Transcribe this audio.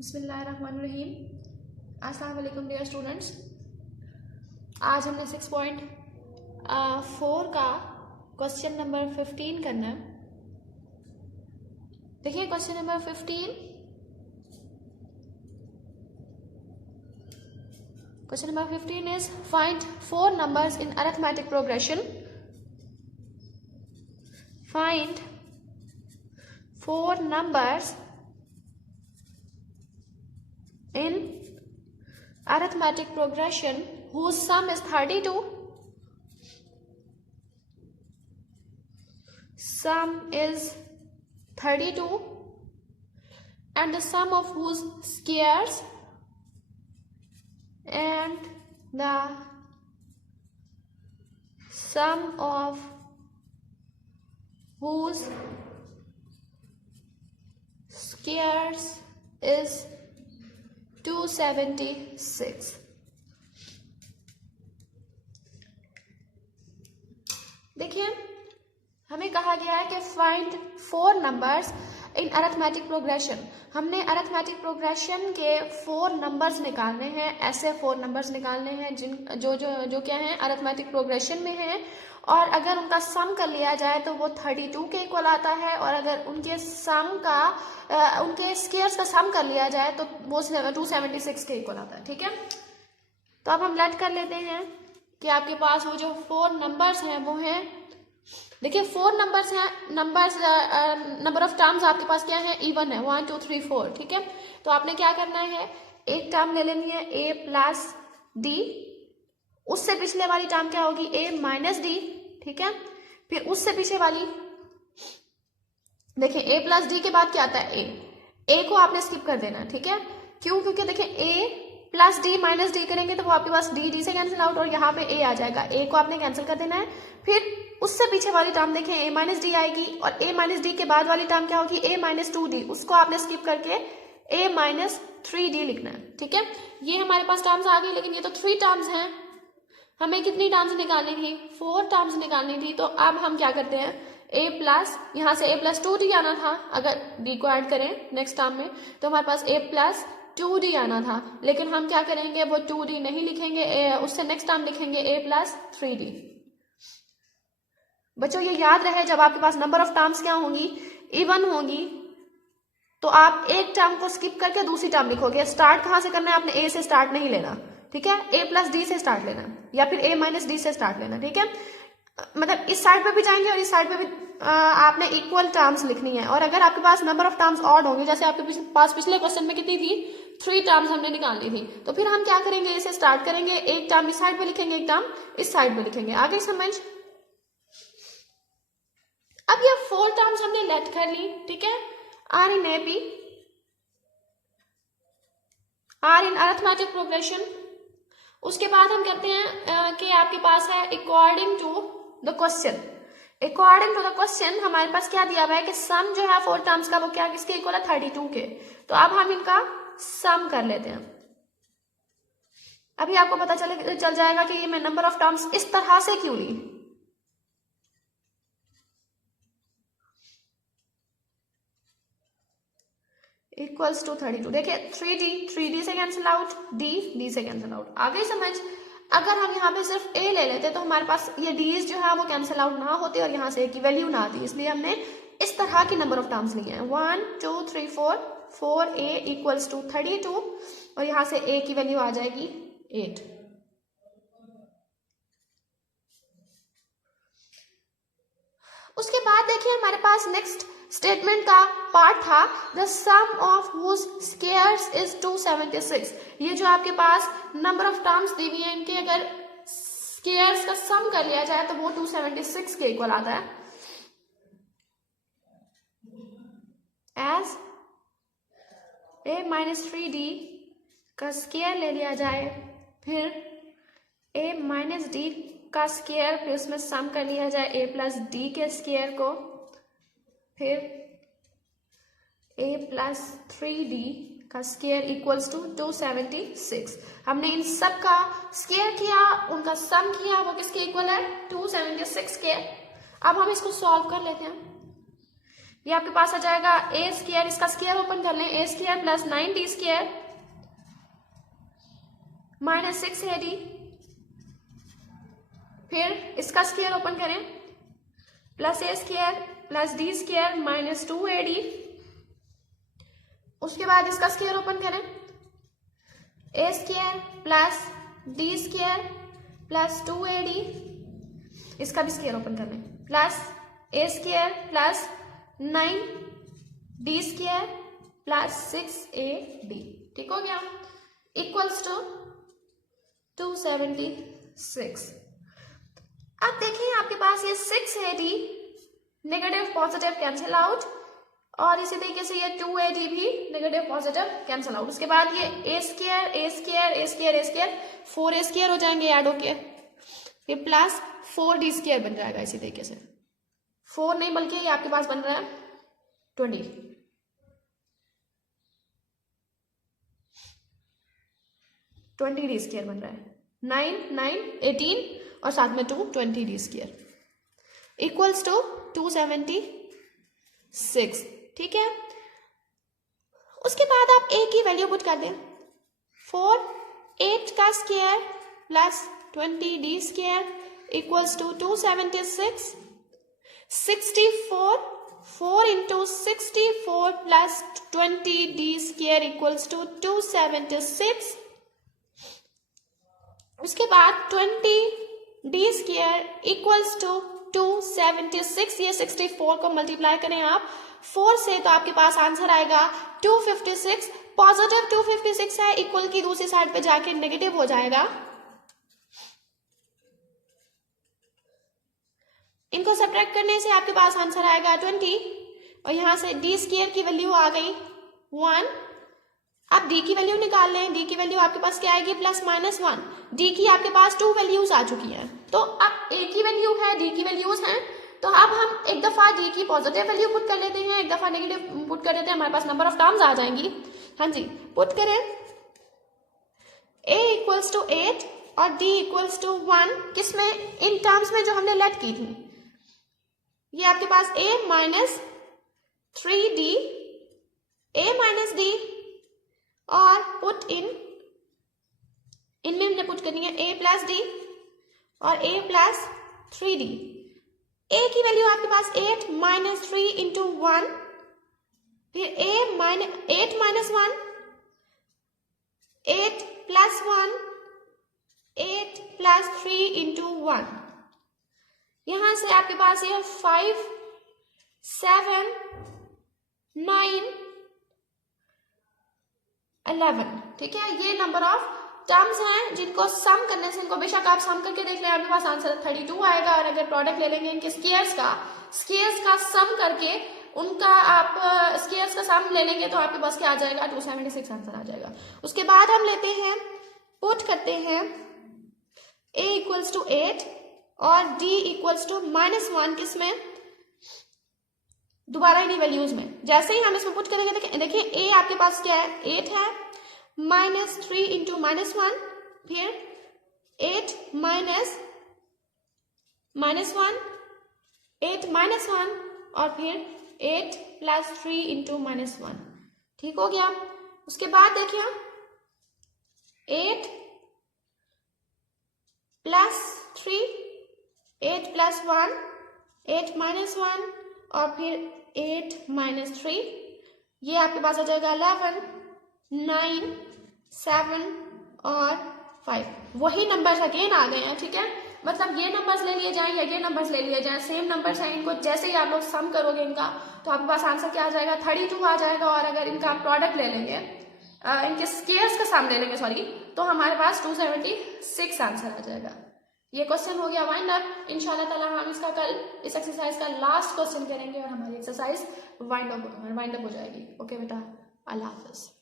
बिस्मिल्लाहिर्रहमानिर्रहीम। अस्सलाम वालेकुम डियर स्टूडेंट्स। आज हमने 6.4 का क्वेश्चन नंबर 15 करना है। देखिए question number 15। Question number 15 is find 4 numbers in arithmetic progression. Find 4 numbers in arithmetic progression whose sum is 32. Sum is 32 and the sum of whose squares and the sum of whose squares is 276. देखिए हमें कहा गया है कि find 4 numbers in arithmetic progression. हमने arithmetic progression के 4 numbers निकालने हैं। ऐसे 4 नंबर्स निकालने हैं जिन जो जो जो क्या हैं अरिथमेटिक प्रोग्रेशन में हैं, और अगर उनका सम कर लिया जाए तो वो 32 के इक्वल आता है, और अगर उनके सम का उनके स्क्वायर्स का सम कर लिया जाए तो वो 276 के इक्वल आता है। ठीक है, तो अब हम लेट कर लेते हैं कि आपके पास वो जो 4 नंबर्स हैं वो हैं, देखिए 4 नंबर्स हैं। नंबर ऑफ टर्म्स आपके पास क्या है, इवन है, 1 2 3 4। ठीक है, तो आपने क्या करना है, एक टर्म ले लेनी है a प्लस डी, उससे पिछले वाली टर्म क्या होगी a माइनस डी। ठीक है, फिर उससे पीछे वाली देखिए a प्लस डी के बाद क्या आता है a को आपने स्किप कर देना। ठीक है, क्यों? क्योंकि देखिए a plus D minus D करेंगे तो वो आपके पास डी से कैंसिल आउट, और यहाँ पे a आ जाएगा। a को आपने कैंसिल कर देना है। फिर उससे पीछे वाली टर्म देखें a माइनस डी आएगी, और a माइनस डी के बाद वाली टर्म क्या होगी a माइनस 2d, उसको आपने स्किप करके a माइनस 3d लिखना है। ठीक है, ये हमारे पास टर्म्स आ गई, लेकिन ये तो 3 टर्म्स हैं। हमें कितनी टर्म्स निकालनी थी, 4 टर्म्स निकालनी थी। तो अब हम क्या करते हैं, a प्लस, यहाँ से a प्लस 2d आना था, अगर d को ऐड करें नेक्स्ट टर्म में तो हमारे पास a प्लस 2d आना था, लेकिन हम क्या करेंगे, वो 2d नहीं लिखेंगे, उससे नेक्स्ट टर्म लिखेंगे a प्लस 3d। बच्चों ये याद रहे, जब आपके पास नंबर ऑफ टर्म्स क्या होंगी, इवन होंगी, तो आप एक टर्म को स्किप करके दूसरी टर्म लिखोगे। स्टार्ट कहां से करना है, आपने a से स्टार्ट नहीं लेना। ठीक है, a प्लस डी से स्टार्ट लेना, या फिर a माइनस डी से स्टार्ट लेना। ठीक है, मतलब इस साइड पे भी जाएंगे और इस साइड पे भी आपने इक्वल टर्म्स लिखनी है। और अगर आपके पास नंबर ऑफ टर्म्स ऑड होंगे, जैसे आपके पास पिछले क्वेश्चन में कितनी थी, 3 टर्म्स हमने निकालनी थी, तो फिर हम क्या करेंगे, इसे स्टार्ट करेंगे, एक टर्म इस साइड पे लिखेंगे, एक टर्म इस साइड पे लिखेंगे। आगे समझ। अब ये 4 टर्म्स हमने लेट कर ली। ठीक है, are in AP, are in arithmetic progression. उसके बाद हम कहते हैं कि आपके पास है according to the question. According to the question हमारे पास क्या दिया हुआ है कि सम जो है 4 टर्म्स का वो क्या किसके इक्वल है, 32 के। तो अब हम इनका सम कर लेते हैं। अभी आपको पता चल जाएगा कि ये मैं नंबर ऑफ टर्म्स इस तरह से क्यों ली। Equals to 32। देखिए 3d से कैंसिल आउट, d से कैंसिल आउट। आगे समझ। अगर हम यहाँ पे सिर्फ a ले लेते तो हमारे पास ये d's जो है वो कैंसिल आउट ना होते और यहाँ से a की वैल्यू ना आती, इसलिए हमने इस तरह की नंबर ऑफ टर्म्स लिए हैं। 1 2 3 4a इक्वल्स टू 32, और यहाँ से a की वैल्यू आ जाएगी 8। उसके बाद देखिए हमारे पास नेक्स्ट स्टेटमेंट का पार्ट था, the sum of whose squares is 276। ये जो आपके पास नंबर ऑफ टर्म्स दी हुई है, इनके अगर स्क्वायर्स का सम कर लिया जाए तो वो 276 के इक्वल आता है। एज a माइनस 3d का स्क्वायर ले लिया जाए, फिर a माइनस डी का स्क्वायर, फिर उसमें सम कर लिया जाए a प्लस डी के स्क्वायर को, फिर a प्लस 3d का स्क्वायर इक्वल्स टू 276। हमने इन सब का स्क्वायर किया, उनका सम किया, वो किसके इक्वल है, 276 के। अब हम इसको सॉल्व कर लेते हैं। ये आपके पास आ जाएगा ए स्क्वायर, इसका स्क्वायर ओपन कर लें, A square plus 9d square minus 6ad, फिर इसका स्क्वायर ओपन करें, plus A square plus D square minus 2ad, उसके बाद इसका स्क्वायर ओपन करें, A square plus D square plus 2ad, इसका भी स्क्वायर ओपन कर लें, plus A square plus 9d square plus 6ad, ठीक हो गया, इक्वल्स टू 276। अब देखिए आपके पास ये 6ad negative positive cancel out, और इसी तरीके से ये 2ad भी नेगेटिव पॉजिटिव कैंसिल आउट। उसके बाद ये ए स्क्वायर ए स्क्वायर ए स्क्वायर ए स्क्वायर 4a स्क्वायर हो जाएंगे ऐड होके, फिर प्लस 4d स्क्वायर बन जाएगा। इसी तरीके से 4 नहीं बल्कि ये आपके पास बन रहा है 20, d स्क्वायर बन रहा है, 9 9 18 और साथ में 2 20d स्क्वायर इक्वल्स टू 276, ठीक है। उसके बाद आप a की वैल्यू पुट कर दें, 4 8 का square plus 20d square equals to 276, 64 4 into 64 plus 20d square equals to 276, उसके बाद 20d स्क्वायर इक्वल्स टू 276, ये 64 को मल्टीप्लाई करें आप 4 से तो आपके पास आंसर आएगा 256, पॉजिटिव 256 है, इक्वल की दूसरी साइड पे जाके नेगेटिव हो जाएगा, इनको सब्ट्रैक्ट करने से आपके पास आंसर आएगा 20, और यहां से d स्क्वायर की वैल्यू आ गई 1। अब d की वैल्यू निकाल लें, d की वैल्यू आपके पास क्या आएगी प्लस माइनस 1, d की आपके पास 2 वैल्यूज आ चुकी हैं, तो अब a की वैल्यू है d की वैल्यूज हैं, तो अब हम एक दफा d की पॉजिटिव वैल्यू पुट कर लेते हैं, एक दफा नेगेटिव पुट कर देते हैं, हमारे पास नंबर ऑफ टर्म्स आ जाएंगी। हाँ जी, पुट करें, a इक्वल्स टू 8 और d इक्वल्स टू 1, किसमें, इन टर्म्स में जो हमने लेट की थी, ये आपके पास a minus 3d, a minus d, और पुट इनमें हमने पुट करनी है a प्लस डी और a प्लस 3d। a की वैल्यू आपके पास 8 माइनस 3 इंटू 1, फिर 8 माइनस 1, 8 प्लस 1, 8 प्लस 3 इंटू 1, यहां से आपके पास ये 5 7 9 11, ठीक है। ये नंबर ऑफ टर्म्स हैं जिनको सम करने से, इनको बेशक आप सम करके देख लें, आपके पास आंसर 32 आएगा, और अगर प्रोडक्ट ले लेंगे इनके स्क्वायर्स का सम करके उनका आप स्क्वायर्स का सम ले लेंगे तो आपके पास क्या आ जाएगा 276 आंसर आ जाएगा। उसके बाद हम लेते हैं, पुट करते हैं a इक्वल्स टू 8 और d इक्वल्स टू -1, किसमें, दोबारा इन्हीं वैल्यूज में। जैसे ही हम इसमें पुट करेंगे, देखिए a आपके पास क्या है 8 है, माइनस 3 इंटू -1, फिर 8 माइनस 1, 8 -1, और फिर 8 प्लस 3 इंटू -1, ठीक हो गया। उसके बाद देखिए 8 प्लस 3, 8 प्लस 1, 8 -1, और फिर 8 माइनस 3, ये आपके पास आ जाएगा 11, 9 7 और 5। वही नंबर्स अगेन आ गए हैं, ठीक है। मतलब ये नंबर्स ले लिए जाएं या ये नंबर्स ले लिए जाएं, सेम नंबर्स हैं, इनको जैसे ही आप लोग सम करोगे इनका, तो आपके पास आंसर क्या आ जाएगा 32 आ जाएगा। और अगर इनका प्रोडक्ट ले लेंगे, इनके स्क्वायर्स का सम ले लेंगे सॉरी, तो हमारे पास 276 आंसर आ जाएगा। ये क्वेश्चन हो गया वाइंड अप। इंशाल्लाह ताला हम इसका कल इस एक्सरसाइज का लास्ट क्वेश्चन करेंगे और हमारी एक्सरसाइज वाइंड अप हो जाएगी। ओके बेटा, अल्लाह हाफिज।